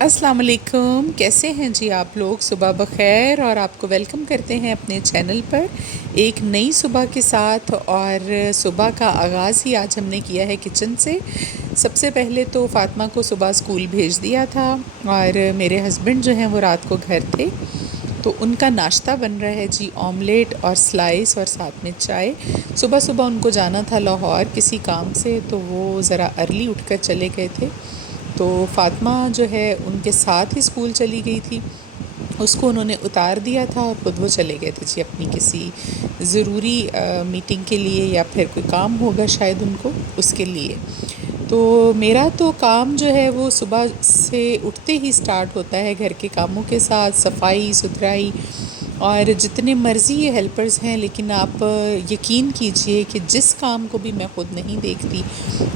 السلام علیکم، کیسے ہیں جی آپ لوگ؟ صبح بخیر، اور آپ کو ویلکم کرتے ہیں اپنے چینل پر ایک نئی صبح کے ساتھ۔ اور صبح کا آغاز ہی آج ہم نے کیا ہے کچن سے۔ سب سے پہلے تو فاطمہ کو صبح اسکول بھیج دیا تھا، اور میرے ہسبینڈ جو ہیں وہ رات کو گھر تھے، تو ان کا ناشتہ بن رہا ہے جی، آملیٹ اور سلائس اور ساتھ میں چائے۔ صبح صبح ان کو جانا تھا لاہور کسی کام سے، تو وہ ذرا ارلی اٹھ کر چلے گئے تھے، تو فاطمہ جو ہے ان کے ساتھ ہی اسکول چلی گئی تھی۔ اس کو انہوں نے اتار دیا تھا اور خود وہ چلے گئے تھے جی اپنی کسی ضروری میٹنگ کے لیے، یا پھر کوئی کام ہوگا شاید ان کو، اس کے لیے۔ تو میرا تو کام جو ہے وہ صبح سے اٹھتے ہی سٹارٹ ہوتا ہے گھر کے کاموں کے ساتھ، صفائی ستھرائی، اور جتنے مرضی یہ ہیلپرز ہیں، لیکن آپ یقین کیجئے کہ جس کام کو بھی میں خود نہیں دیکھتی،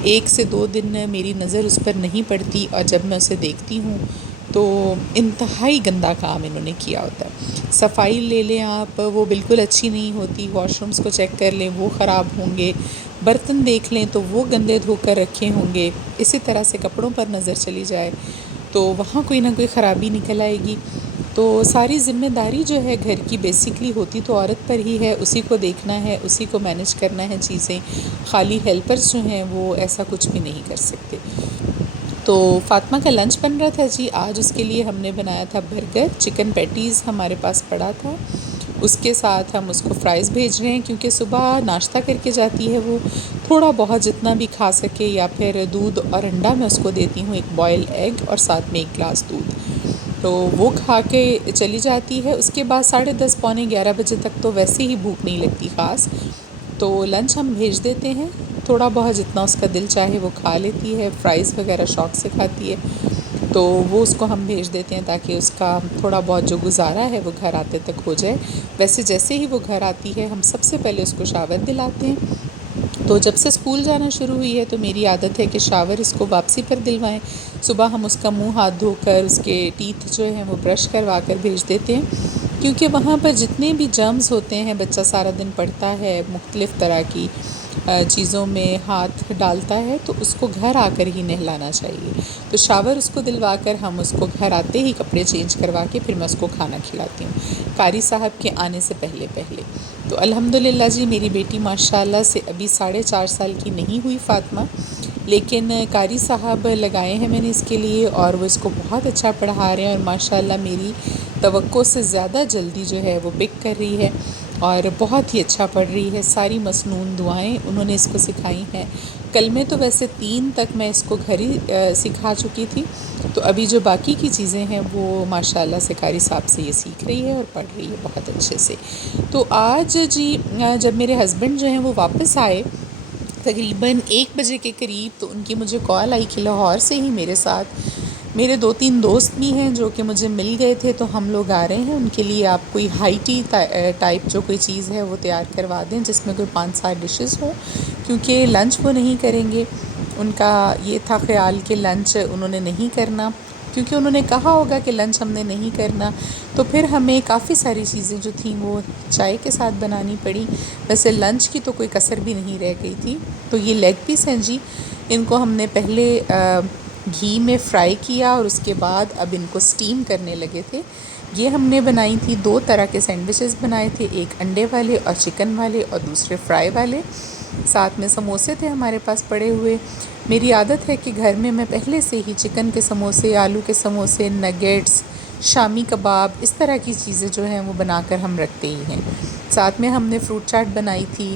1 سے 2 دن میری نظر اس پر نہیں پڑتی، اور جب میں اسے دیکھتی ہوں تو انتہائی گندا کام انہوں نے کیا ہوتا ہے۔ صفائی لے لیں آپ، وہ بالکل اچھی نہیں ہوتی، واش رومز کو چیک کر لیں وہ خراب ہوں گے، برتن دیکھ لیں تو وہ گندے دھو کر رکھے ہوں گے، اسی طرح سے کپڑوں پر نظر چلی جائے تو وہاں کوئی نہ کوئی خرابی نکل آئے گی۔ تو ساری ذمہ داری جو ہے گھر کی بیسکلی ہوتی تو عورت پر ہی ہے، اسی کو دیکھنا ہے، اسی کو مینیج کرنا ہے چیزیں۔ خالی ہیلپرز جو ہیں وہ ایسا کچھ بھی نہیں کر سکتے۔ تو فاطمہ کا لنچ بن رہا تھا جی، آج اس کے لیے ہم نے بنایا تھا برگر، چکن پیٹیز ہمارے پاس پڑا تھا، اس کے ساتھ ہم اس کو فرائز بھیج رہے ہیں، کیونکہ صبح ناشتہ کر کے جاتی ہے وہ، تھوڑا بہت جتنا بھی کھا سکے، یا پھر دودھ اور انڈا میں اس کو دیتی ہوں، ایک بوائل ایگ اور ساتھ میں 1 گلاس دودھ، تو وہ کھا کے چلی جاتی ہے۔ اس کے بعد 10:30 پونے 11 بجے تک تو ویسے ہی بھوک نہیں لگتی خاص، تو لنچ ہم بھیج دیتے ہیں، تھوڑا بہت جتنا اس کا دل چاہے وہ کھا لیتی ہے، فرائز وغیرہ شوق سے کھاتی ہے، تو وہ اس کو ہم بھیج دیتے ہیں تاکہ اس کا تھوڑا بہت جو گزارا ہے وہ گھر آتے تک ہو جائے۔ ویسے جیسے ہی وہ گھر آتی ہے ہم سب سے پہلے اس کو شاور دلاتے ہیں، تو جب سے اسکول جانا شروع ہوئی ہے تو میری عادت ہے کہ شاور اس کو واپسی پر دلوائیں۔ صبح ہم اس کا منہ ہاتھ دھو کر اس کے ٹیتھ جو ہیں وہ برش کروا کر بھیج دیتے ہیں، کیونکہ وہاں پر جتنے بھی جرمز ہوتے ہیں، بچہ سارا دن پڑھتا ہے، مختلف طرح کی چیزوں میں ہاتھ ڈالتا ہے، تو اس کو گھر آ کر ہی نہلانا چاہیے۔ تو شاور اس کو دلوا کر ہم اس کو گھر آتے ہی کپڑے چینج کروا کے پھر میں اس کو کھانا کھلاتی ہوں، قاری صاحب کے آنے سے پہلے پہلے۔ تو الحمدللہ جی، میری بیٹی ماشاءاللہ سے ابھی 4.5 سال کی نہیں ہوئی فاطمہ، لیکن قاری صاحب لگائے ہیں میں نے اس کے لیے، اور وہ اس کو بہت اچھا پڑھا رہے ہیں، اور ماشاءاللہ میری توقع سے زیادہ جلدی جو ہے وہ پک کر رہی ہے، اور بہت ہی اچھا پڑھ رہی ہے۔ ساری مسنون دعائیں انہوں نے اس کو سکھائی ہیں۔ کلمے تو ویسے 3 تک میں اس کو گھر ہی سکھا چکی تھی، تو ابھی جو باقی کی چیزیں ہیں وہ ماشاءاللہ سے قاری صاحب سے یہ سیکھ رہی ہے اور پڑھ رہی ہے بہت اچھے سے۔ تو آج جی جب میرے ہسبینڈ جو ہیں وہ واپس آئے تقریباً 1 بجے کے قریب، تو ان کی مجھے کال آئی کہ لاہور سے ہی میرے ساتھ میرے 2-3 دوست بھی ہیں جو کہ مجھے مل گئے تھے، تو ہم لوگ آ رہے ہیں، ان کے لیے آپ کوئی ہائی ٹی ٹائپ جو کوئی چیز ہے وہ تیار کروا دیں، جس میں کوئی 5-7 ڈشز ہوں، کیونکہ لنچ وہ نہیں کریں گے۔ ان کا یہ تھا خیال کہ لنچ انہوں نے نہیں کرنا، کیونکہ انہوں نے کہا ہوگا کہ لنچ ہم نے نہیں کرنا، تو پھر ہمیں کافی ساری چیزیں جو تھیں وہ چائے کے ساتھ بنانی پڑی۔ ویسے لنچ کی تو کوئی کسر بھی نہیں رہ گئی تھی۔ تو یہ لیگ پیس ہیں جی، ان کو ہم نے پہلے گھی میں فرائی کیا، اور اس کے بعد اب ان کو سٹیم کرنے لگے تھے۔ یہ ہم نے بنائی تھی 2 طرح کے سینڈوچز بنائے تھے، ایک انڈے والے اور چکن والے، اور دوسرے فرائی والے، ساتھ میں سموسے تھے ہمارے پاس پڑے ہوئے۔ میری عادت ہے کہ گھر میں پہلے سے ہی چکن کے سموسے، آلو کے سموسے، نگیٹس، شامی کباب، اس طرح کی چیزیں جو ہیں وہ بنا کر ہم رکھتے ہی ہیں۔ ساتھ میں ہم نے فروٹ چاٹ بنائی تھی،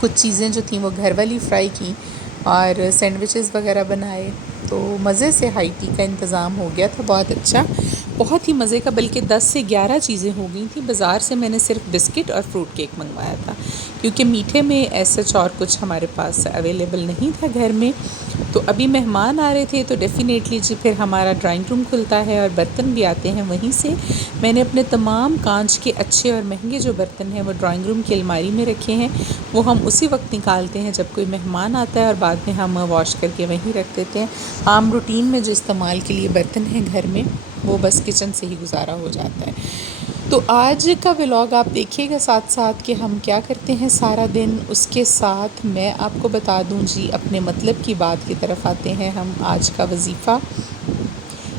کچھ چیزیں جو تھیں وہ گھر والی فرائی کی، اور سینڈوچز وغیرہ بنائے، تو مزے سے ہائی ٹی کا انتظام ہو گیا تھا، بہت اچھا، بہت ہی مزے کا، بلکہ 10 سے 11 چیزیں ہو گئی تھیں۔ بازار سے میں نے صرف بسکٹ اور فروٹ کیک منگوایا تھا، کیونکہ میٹھے میں ایسا اور کچھ ہمارے پاس اویلیبل نہیں تھا گھر میں۔ تو ابھی مہمان آ رہے تھے تو ڈیفینیٹلی جی پھر ہمارا ڈرائنگ روم کھلتا ہے اور برتن بھی آتے ہیں وہیں سے۔ میں نے اپنے تمام کانچ کے اچھے اور مہنگے جو برتن ہیں وہ ڈرائنگ روم کی الماری میں رکھے ہیں، وہ ہم اسی وقت نکالتے ہیں جب کوئی مہمان آتا ہے، اور بعد میں ہم واش کر کے وہیں رکھ دیتے ہیں۔ عام روٹین میں جو استعمال کے لیے برتن ہیں گھر میں، وہ بس کچن سے ہی گزارا ہو جاتا ہے۔ تو آج کا ولاگ آپ دیکھیے گا ساتھ ساتھ کہ ہم کیا کرتے ہیں سارا دن، اس کے ساتھ میں آپ کو بتا دوں جی اپنے مطلب کی بات کی طرف آتے ہیں ہم۔ آج کا وظیفہ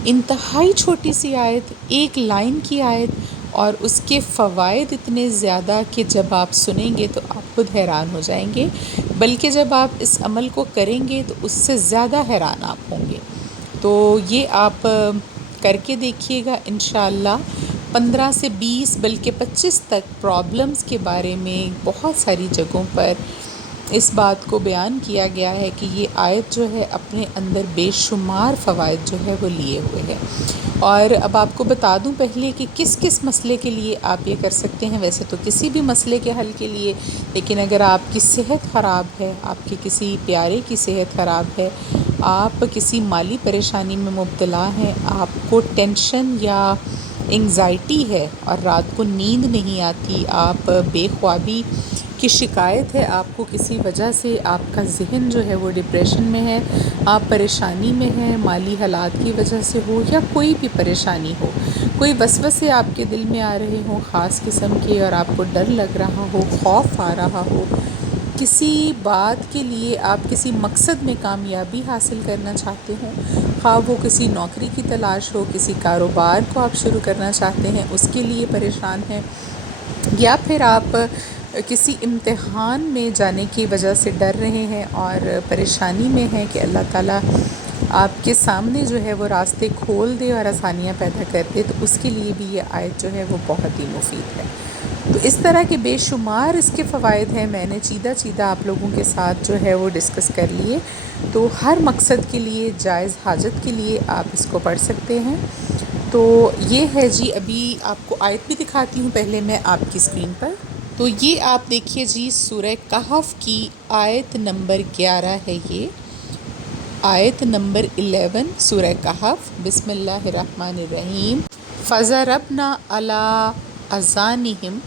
انتہائی چھوٹی سی آیت، ایک لائن کی آیت، اور اس کے فوائد اتنے زیادہ کہ جب آپ سنیں گے تو آپ خود حیران ہو جائیں گے، بلکہ جب آپ اس عمل کو کریں گے تو اس سے زیادہ حیران آپ ہوں گے۔ تو یہ آپ کر کے دیکھیے گا انشاءاللہ۔ 15 سے 20 بلکہ 25 تک پرابلمز کے بارے میں بہت ساری جگہوں پر اس بات کو بیان کیا گیا ہے کہ یہ آیت جو ہے اپنے اندر بے شمار فوائد جو ہے وہ لیے ہوئے ہے۔ اور اب آپ کو بتا دوں پہلے کہ کس کس مسئلے کے لیے آپ یہ کر سکتے ہیں۔ ویسے تو کسی بھی مسئلے کے حل کے لیے، لیکن اگر آپ کی صحت خراب ہے، آپ کے کسی پیارے کی صحت خراب ہے، آپ کسی مالی پریشانی میں مبتلا ہیں، آپ کو ٹینشن یا انگزائٹی ہے اور رات کو نیند نہیں آتی، آپ بے خوابی کی شکایت ہے، آپ کو کسی وجہ سے آپ کا ذہن جو ہے وہ ڈپریشن میں ہے، آپ پریشانی میں ہیں، مالی حالات کی وجہ سے ہو یا کوئی بھی پریشانی ہو، کوئی وسوسے آپ کے دل میں آ رہے ہوں خاص قسم کے اور آپ کو ڈر لگ رہا ہو، خوف آ رہا ہو، کسی بات کے لیے آپ کسی مقصد میں کامیابی حاصل کرنا چاہتے ہوں، خواہ وہ کسی نوکری کی تلاش ہو، کسی کاروبار کو آپ شروع کرنا چاہتے ہیں اس کے لیے پریشان ہیں، یا پھر آپ کسی امتحان میں جانے کی وجہ سے ڈر رہے ہیں اور پریشانی میں ہیں کہ اللہ تعالیٰ آپ کے سامنے جو ہے وہ راستے کھول دے اور آسانیاں پیدا کر دے، تو اس کے لیے بھی یہ آیت جو ہے وہ بہت ہی مفید ہے۔ تو اس طرح کے بے شمار اس کے فوائد ہیں، میں نے چیدہ آپ لوگوں کے ساتھ جو ہے وہ ڈسکس کر لیے۔ تو ہر مقصد کے لیے، جائز حاجت کے لیے آپ اس کو پڑھ سکتے ہیں۔ تو یہ ہے جی، ابھی آپ کو آیت بھی دکھاتی ہوں پہلے میں آپ کی اسکرین پر۔ تو یہ آپ دیکھیے جی، سورہ کہف کی آیت نمبر 11 ہے، یہ آیت نمبر 11 سورہ کہف۔ بسم اللہ الرحمن الرحیم۔ فَضَرَبْنَا عَلَىٰ آذَانِهِمْ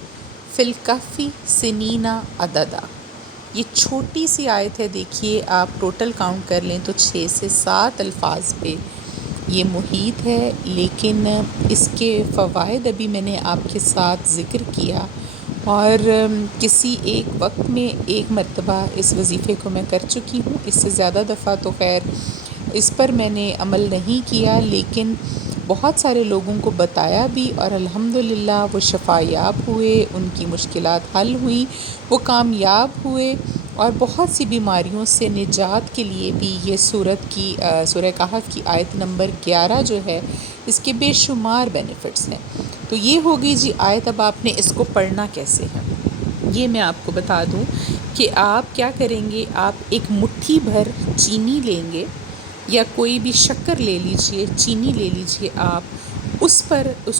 فِي الْكَهْفِ سِنِينَ عَدَدًا۔ یہ چھوٹی سی آیت ہے، دیکھیے آپ ٹوٹل کاؤنٹ کر لیں تو 6 سے 7 الفاظ پہ یہ محیط ہے، لیکن اس کے فوائد ابھی میں نے آپ کے ساتھ ذکر کیا، اور کسی ایک وقت میں ایک مرتبہ اس وظیفے کو میں کر چکی ہوں، اس سے زیادہ دفعہ تو خیر اس پر میں نے عمل نہیں کیا، لیکن بہت سارے لوگوں کو بتایا بھی اور الحمدللہ وہ شفا یاب ہوئے، ان کی مشکلات حل ہوئیں، وہ کامیاب ہوئے، اور بہت سی بیماریوں سے نجات کے لیے بھی یہ سورہ کہف کی آیت نمبر 11 جو ہے، اس کے بے شمار بینیفٹس ہیں۔ تو یہ ہوگی جی آیت۔ اب آپ نے اس کو پڑھنا کیسے ہے یہ میں آپ کو بتا دوں کہ آپ کیا کریں گے۔ آپ ایک مٹھی بھر چینی لیں گے یا کوئی بھی شکر لے لیجئے، چینی لے لیجئے، آپ اس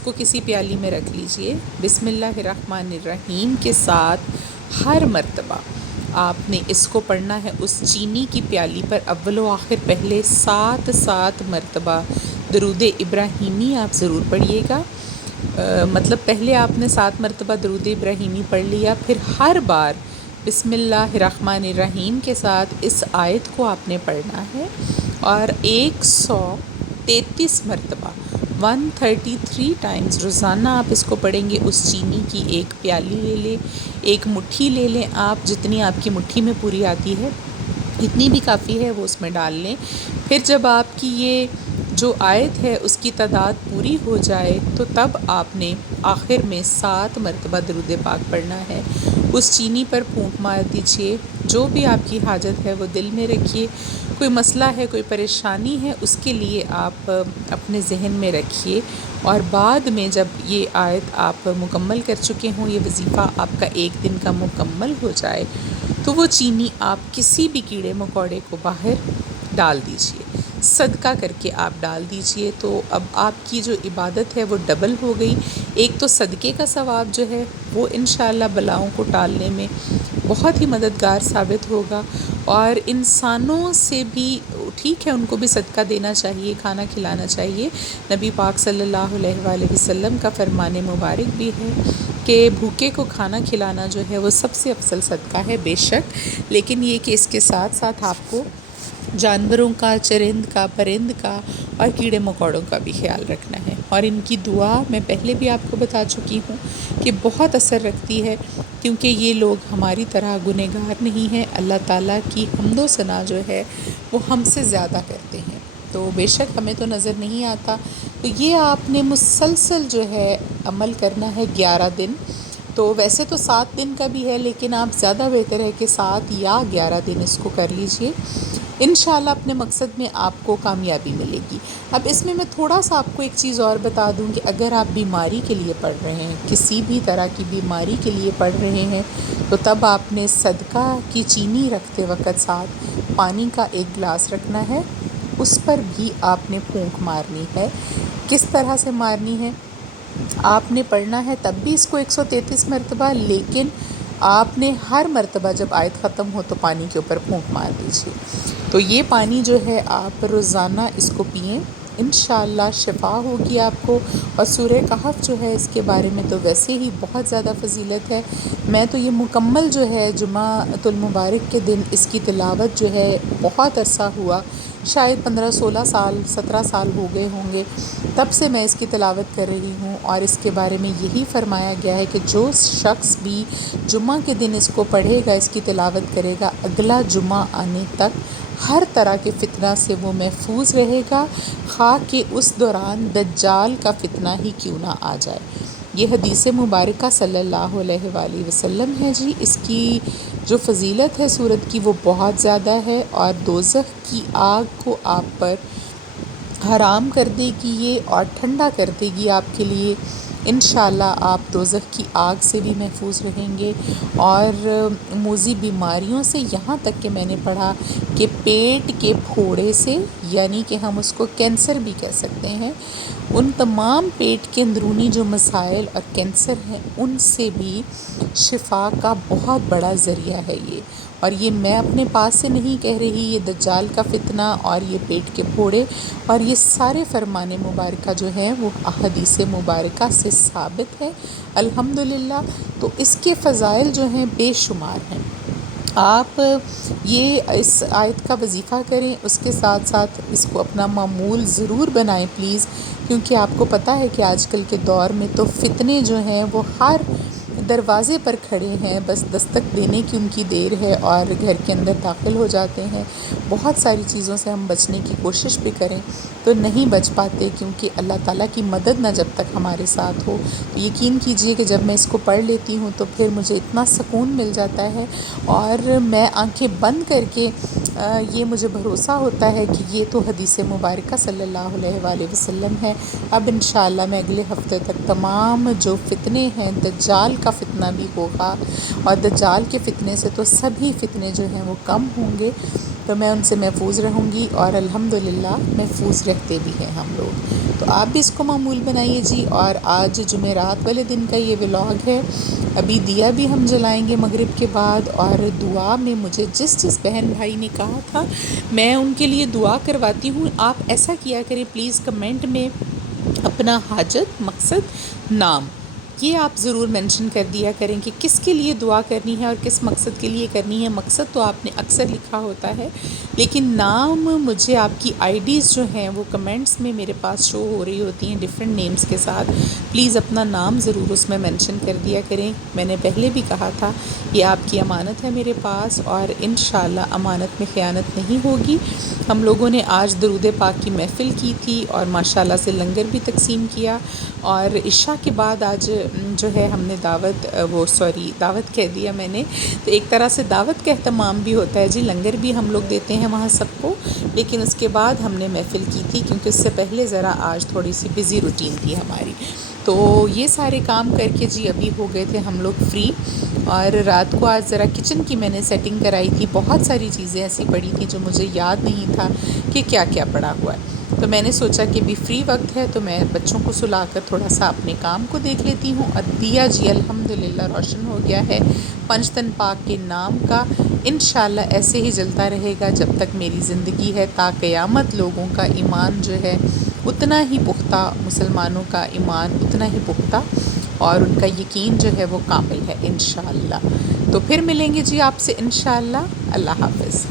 کو کسی پیالی میں رکھ لیجئے، بسم اللہ الرحمن الرحیم کے ساتھ ہر مرتبہ آپ نے اس کو پڑھنا ہے۔ اس چینی کی پیالی پر اول و آخر پہلے 7 مرتبہ درود ابراہیمی آپ ضرور پڑھیے گا۔ مطلب پہلے آپ نے 7 مرتبہ درود ابراہیمی پڑھ لیا، پھر ہر بار بسم اللہ الرحمن الرحیم کے ساتھ اس آیت کو آپ نے پڑھنا ہے، اور 133 مرتبہ 133 ٹائمز روزانہ آپ اس کو پڑھیں گے۔ اس چینی کی ایک پیالی لے لیں، ایک مٹھی لے لیں، آپ جتنی آپ کی مٹھی میں پوری آتی ہے اتنی بھی کافی ہے، وہ اس میں ڈال لیں۔ پھر جب آپ کی یہ جو آیت ہے اس کی تعداد پوری ہو جائے تو تب آپ نے آخر میں 7 مرتبہ درود پاک پڑھنا ہے۔ اس چینی پر پھونک مار دیجئے، جو بھی آپ کی حاجت ہے وہ دل میں رکھیے، کوئی مسئلہ ہے، کوئی پریشانی ہے، اس کے لیے آپ اپنے ذہن میں رکھیے، اور بعد میں جب یہ آیت آپ مکمل کر چکے ہوں، یہ وظیفہ آپ کا 1 دن کا مکمل ہو جائے، تو وہ چینی آپ کسی بھی کیڑے مکوڑے کو باہر ڈال دیجئے، صدقہ کر کے آپ ڈال دیجئے۔ تو اب آپ کی جو عبادت ہے وہ ڈبل ہو گئی۔ ایک تو صدقے کا ثواب جو ہے وہ انشاءاللہ بلاؤں کو ٹالنے میں بہت ہی مددگار ثابت ہوگا، اور انسانوں سے بھی ٹھیک ہے، ان کو بھی صدقہ دینا چاہیے، کھانا کھلانا چاہیے۔ نبی پاک صلی اللہ علیہ وآلہ وسلم کا فرمان مبارک بھی ہے کہ بھوکے کو کھانا کھلانا جو ہے وہ سب سے افضل صدقہ ہے، بے شک، لیکن یہ کہ اس کے ساتھ ساتھ آپ کو جانوروں کا، چرند کا، پرند کا اور کیڑے مکوڑوں کا بھی خیال رکھنا ہے، اور ان کی دعا میں پہلے بھی آپ کو بتا چکی ہوں کہ بہت اثر رکھتی ہے، کیونکہ یہ لوگ ہماری طرح گنہگار نہیں ہیں، اللہ تعالیٰ کی حمد و ثنا جو ہے وہ ہم سے زیادہ کرتے ہیں۔ تو بے شک ہمیں تو نظر نہیں آتا. تو یہ آپ نے مسلسل جو ہے عمل کرنا ہے 11 دن. تو ویسے تو 7 دن کا بھی ہے، لیکن آپ زیادہ بہتر ہے کہ 7 یا 11 دن اس کو کر لیجئے. انشاءاللہ اپنے مقصد میں آپ کو کامیابی ملے گی. اب اس میں تھوڑا سا آپ کو ایک چیز اور بتا دوں کہ اگر آپ بیماری کے لیے پڑھ رہے ہیں، کسی بھی طرح کی بیماری کے لیے پڑھ رہے ہیں، تو تب آپ نے صدقہ کی چینی رکھتے وقت ساتھ پانی کا 1 گلاس رکھنا ہے. اس پر بھی آپ نے پھونک مارنی ہے. کس طرح سے مارنی ہے؟ آپ نے پڑھنا ہے تب بھی اس کو 133 مرتبہ، لیکن آپ نے ہر مرتبہ جب آیت ختم ہو تو پانی کے اوپر پھونک مار دیجیے. تو یہ پانی جو ہے آپ روزانہ اس کو پئیں، انشاءاللہ شفا ہوگی آپ کو. اور سورہ کہف جو ہے اس کے بارے میں تو ویسے ہی بہت زیادہ فضیلت ہے. میں تو یہ مکمل جو ہے جمعۃ المبارک کے دن اس کی تلاوت جو ہے بہت عرصہ ہوا، شاید 15 16 سال 17 سال ہو گئے ہوں گے، تب سے میں اس کی تلاوت کر رہی ہوں. اور اس کے بارے میں یہی فرمایا گیا ہے کہ جو شخص بھی جمعہ کے دن اس کو پڑھے گا، اس کی تلاوت کرے گا، اگلا جمعہ آنے تک ہر طرح کے فتنہ سے وہ محفوظ رہے گا، خواہ کہ اس دوران دجال کا فتنہ ہی کیوں نہ آ جائے. یہ حدیث مبارکہ صلی اللہ علیہ وآلہ وسلم ہے جی. اس کی جو فضیلت ہے سورت کی وہ بہت زیادہ ہے، اور دوزخ کی آگ کو آپ پر حرام کر دے گی یہ، اور ٹھنڈا کر دے گی آپ کے لیے. انشاءاللہ آپ دوزخ کی آگ سے بھی محفوظ رہیں گے، اور موذی بیماریوں سے، یہاں تک کہ میں نے پڑھا کہ پیٹ کے پھوڑے سے، یعنی کہ ہم اس کو کینسر بھی کہہ سکتے ہیں، ان تمام پیٹ کے اندرونی جو مسائل اور کینسر ہیں ان سے بھی شفا کا بہت بڑا ذریعہ ہے یہ. اور یہ میں اپنے پاس سے نہیں کہہ رہی، یہ دجال کا فتنہ اور یہ پیٹ کے پھوڑے اور یہ سارے فرمان مبارکہ جو ہیں وہ احادیث مبارکہ سے ثابت ہے الحمدللہ. تو اس کے فضائل جو ہیں بے شمار ہیں. آپ یہ اس آیت کا وظیفہ کریں، اس کے ساتھ ساتھ اس کو اپنا معمول ضرور بنائیں پلیز، کیونکہ آپ کو پتہ ہے کہ آج کل کے دور میں تو فتنے جو ہیں وہ ہر دروازے پر کھڑے ہیں، بس دستک دینے کی ان کی دیر ہے اور گھر کے اندر داخل ہو جاتے ہیں. بہت ساری چیزوں سے ہم بچنے کی کوشش بھی کریں تو نہیں بچ پاتے، کیونکہ اللہ تعالیٰ کی مدد نہ جب تک ہمارے ساتھ ہو. تو یقین کیجئے کہ جب میں اس کو پڑھ لیتی ہوں تو پھر مجھے اتنا سکون مل جاتا ہے، اور میں آنکھیں بند کر کے یہ مجھے بھروسہ ہوتا ہے کہ یہ تو حدیث مبارکہ صلی اللہ علیہ وآلہ وسلم ہے. اب انشاءاللہ میں اگلے ہفتے تک تمام جو فتنے ہیں، دجال کا فتنہ بھی ہوگا، اور دجال کے فتنے سے تو سبھی فتنے جو ہیں وہ کم ہوں گے، تو میں ان سے محفوظ رہوں گی، اور الحمدللہ محفوظ رہتے بھی ہیں ہم لوگ. تو آپ بھی اس کو معمول بنائیے جی. اور آج جمعرات والے دن کا یہ ولاگ ہے. ابھی دیا بھی ہم جلائیں گے مغرب کے بعد، اور دعا میں مجھے جس بہن بھائی نے کہا تھا میں ان کے لیے دعا کرواتی ہوں. آپ ایسا کیا کریں پلیز، کمنٹ میں اپنا حاجت، مقصد، نام یہ آپ ضرور مینشن کر دیا کریں کہ کس کے لیے دعا کرنی ہے اور کس مقصد کے لیے کرنی ہے. مقصد تو آپ نے اکثر لکھا ہوتا ہے، لیکن نام مجھے آپ کی آئی ڈیز جو ہیں وہ کمنٹس میں میرے پاس شو ہو رہی ہوتی ہیں ڈیفرنٹ نیمز کے ساتھ. پلیز اپنا نام ضرور اس میں مینشن کر دیا کریں. میں نے پہلے بھی کہا تھا یہ آپ کی امانت ہے میرے پاس، اور انشاءاللہ امانت میں خیانت نہیں ہوگی. ہم لوگوں نے آج درود پاک کی محفل کی تھی، اور ماشاءاللہ سے لنگر بھی تقسیم کیا، اور عشاء کے بعد آج جو ہے ہم نے دعوت کہہ دیا میں نے، تو ایک طرح سے دعوت کا اہتمام بھی ہوتا ہے جی. لنگر بھی ہم لوگ دیتے ہیں وہاں سب کو، لیکن اس کے بعد ہم نے محفل کی تھی، کیونکہ اس سے پہلے ذرا آج تھوڑی سی بزی روٹین تھی ہماری. تو یہ سارے کام کر کے جی ابھی ہو گئے تھے ہم لوگ فری. اور رات کو آج ذرا کچن کی میں نے سیٹنگ کرائی تھی. بہت ساری چیزیں ایسی پڑی تھیں جو مجھے یاد نہیں تھا کہ کیا کیا پڑا ہوا ہے. تو میں نے سوچا کہ بھی فری وقت ہے تو میں بچوں کو سلا کر تھوڑا سا اپنے کام کو دیکھ لیتی ہوں. اور دیا جی الحمدللہ روشن ہو گیا ہے پنجتن پاک کے نام کا. انشاءاللہ ایسے ہی جلتا رہے گا جب تک میری زندگی ہے، تا قیامت. لوگوں کا ایمان جو ہے اتنا ہی پختہ، مسلمانوں کا ایمان اتنا ہی پختہ، اور ان کا یقین جو ہے وہ کامل ہے انشاءاللہ. تو پھر ملیں گے جی آپ سے انشاءاللہ. اللہ حافظ.